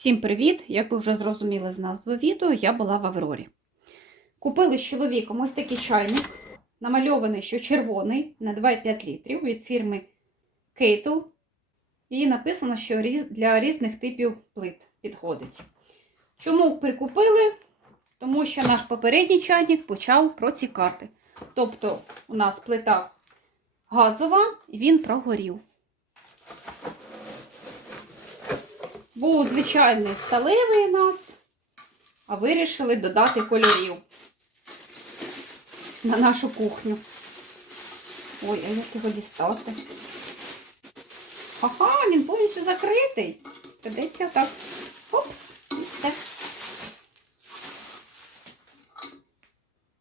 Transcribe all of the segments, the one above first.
Всім привіт! Як ви вже зрозуміли з назви відео, я була в Аврорі. Купили з чоловіком ось такий чайник, намальований, що червоний на 2,5 літрів від фірми Кейтл. І написано, що для різних типів плит підходить. Чому прикупили? Тому що наш попередній чайник почав протікати. Тобто, у нас плита газова, і він прогорів. Був звичайний сталевий у нас, а вирішили додати кольорів на нашу кухню. Ой, а як його дістати? Ага, він повністю закритий. Придеться так. Опс, і все.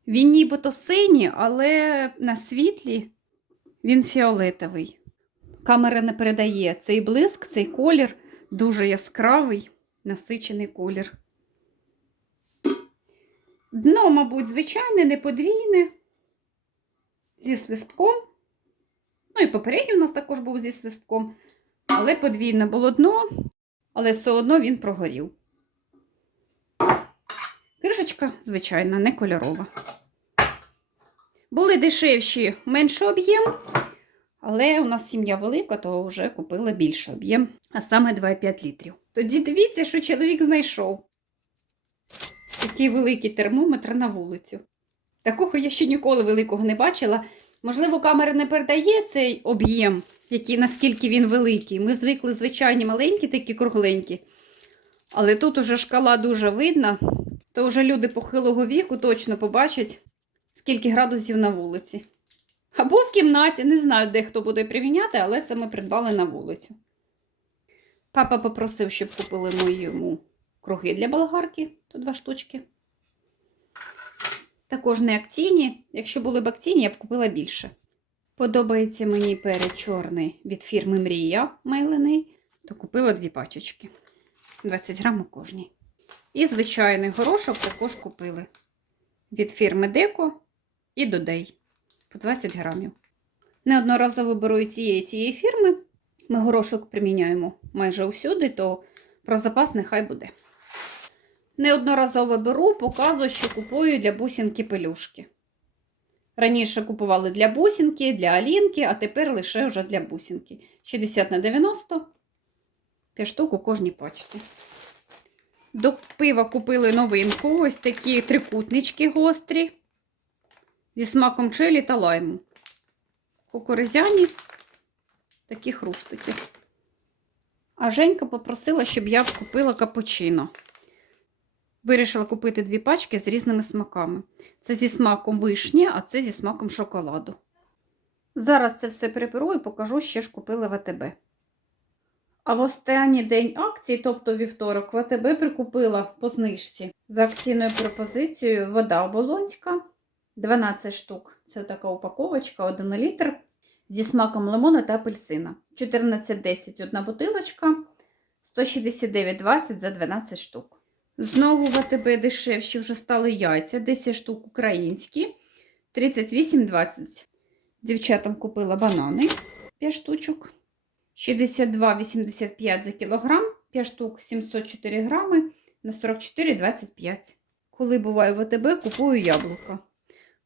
Він нібито синій, але на світлі він фіолетовий. Камера не передає цей блиск, цей колір. Дуже яскравий, насичений колір. Дно, мабуть, звичайне, не подвійне, зі свистком. Ну і попередній у нас також був зі свистком, але подвійне було дно, але все одно він прогорів. Кришечка, звичайна, не кольорова. Були дешевші, менший об'єм, але у нас сім'я велика, то вже купила більше об'єм, а саме 2,5 літрів. Тоді дивіться, що чоловік знайшов. Такий великий термометр на вулицю. Такого я ще ніколи великого не бачила. Можливо, камера не передає цей об'єм, наскільки він великий. Ми звикли звичайні маленькі, такі кругленькі. Але тут уже шкала дуже видна, то вже люди похилого віку точно побачать, скільки градусів на вулиці. Або в кімнаті, не знаю, де хто буде приміняти, але це ми придбали на вулицю. Папа попросив, щоб купили ми йому круги для болгарки, то два штучки. Також не акційні. Якщо були б акційні, я б купила більше. Подобається мені перед чорний від фірми Мрія мейлений, то купила дві пачечки. 20 грам у кожній. І звичайний горошок також купили від фірми Деко і Додей по 20 грамів. Неодноразово беру і цієї цієї фірми. Ми горошок приміняємо майже усюди, то про запас нехай буде. Неодноразово беру, показую, що купую для бусинки пелюшки. Раніше купували для бусинки, для алінки, а тепер лише вже для бусинки. 60 на 90, 5 штук у кожній пачці. До пива купили новинку, ось такі трикутнички гострі зі смаком чилі та лайму. Кукурузяні такі хрустики. А Женька попросила, щоб я купила капучино. Вирішила купити дві пачки з різними смаками. Це зі смаком вишні, а це зі смаком шоколаду. Зараз це все приберу і покажу, що ж купили в АТБ. А в останній день акції, тобто вівторок, в АТБ прикупила по знижці за акційною пропозицією вода оболонська 12 штук. Це така упаковочка, 1 літр зі смаком лимона та апельсина. 14,10 одна бутилочка, 169,20 за 12 штук. Знову в АТБ дешевші вже стали яйця, 10 штук українські, 38,20. Дівчатам купила банани 5 штучок. 62,85 за кілограм, 5 штук 704 грами на 44,25. Коли буваю в АТБ, купую яблука.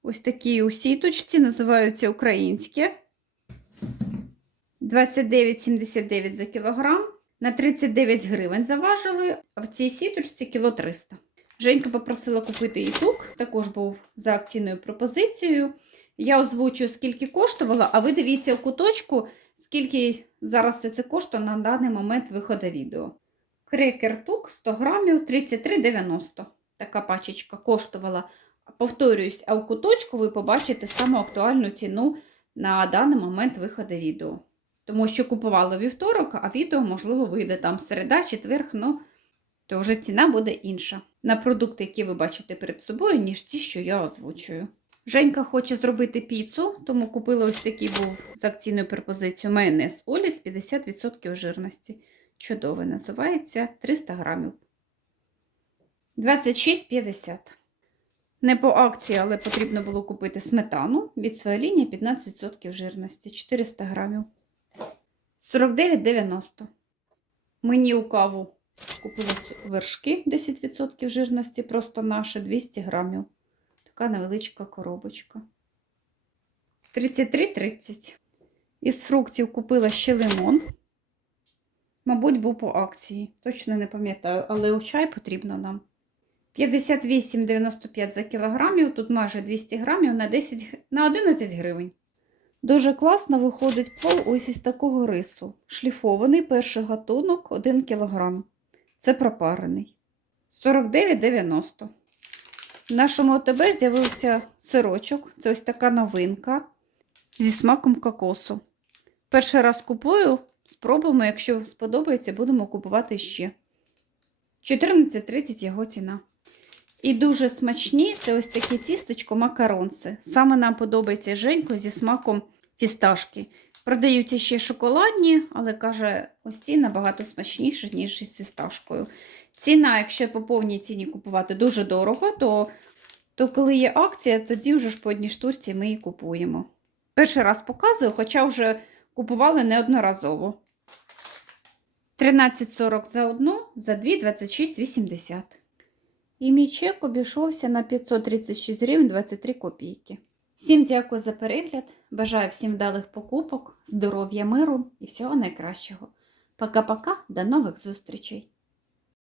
Ось такі у сіточці, називаються українські. 29,79 за кілограм. На 39 гривень заважили, а в цій сіточці кіло 300. Женька попросила купити і тук, також був за акційною пропозицією. Я озвучую, скільки коштувала, а ви дивіться в куточку, скільки зараз це коштує на даний момент виходу відео. Крекер тук 100 грамів 33,90. Така пачечка коштувала. Повторююсь, а у куточку ви побачите саму актуальну ціну на даний момент виходу відео. Тому що купувала вівторок, а відео, можливо, вийде там середа, четверг, ну, то вже ціна буде інша. На продукти, які ви бачите перед собою, ніж ті, що я озвучую. Женька хоче зробити піцу, тому купила ось такий був з акційною пропозицією майонез Олі з 50% жирності. Чудовий називається 300 грамів. 26,50. Не по акції, але потрібно було купити сметану від своєї лінії 15% жирності 400 грамів. 49,90. Мені у каву купила ц- вершки 10% жирності, просто наше 200 грамів. Така невеличка коробочка. 33,30. Із фруктів купила ще лимон. Мабуть, був по акції. Точно не пам'ятаю, але у чай потрібно нам. 58,95 за кілограмів, тут майже 200 грамів на, 10, г- на 11 гривень. Дуже класно виходить плов ось із такого рису. Шліфований перший гатунок 1 кг. Це пропарений. 49,90. В нашому ОТБ з'явився сирочок. Це ось така новинка зі смаком кокосу. Перший раз купую, спробуємо, якщо сподобається, будемо купувати ще. 14,30 його ціна. І дуже смачні це ось такі тістечко макаронси. Саме нам подобається Женько зі смаком фісташки. Продаються ще шоколадні, але каже, ось ці набагато смачніші, ніж із фісташкою. Ціна, якщо по повній ціні купувати дуже дорого, то, то коли є акція, тоді вже ж по одній штурці ми і купуємо. Перший раз показую, хоча вже купували неодноразово. 13,40 за одну, за дві 26,80. І мій чек обійшовся на 536 гривень 23 копійки. Всім дякую за перегляд. Бажаю всім вдалих покупок, здоров'я, миру і всього найкращого. Пока-пока, до нових зустрічей!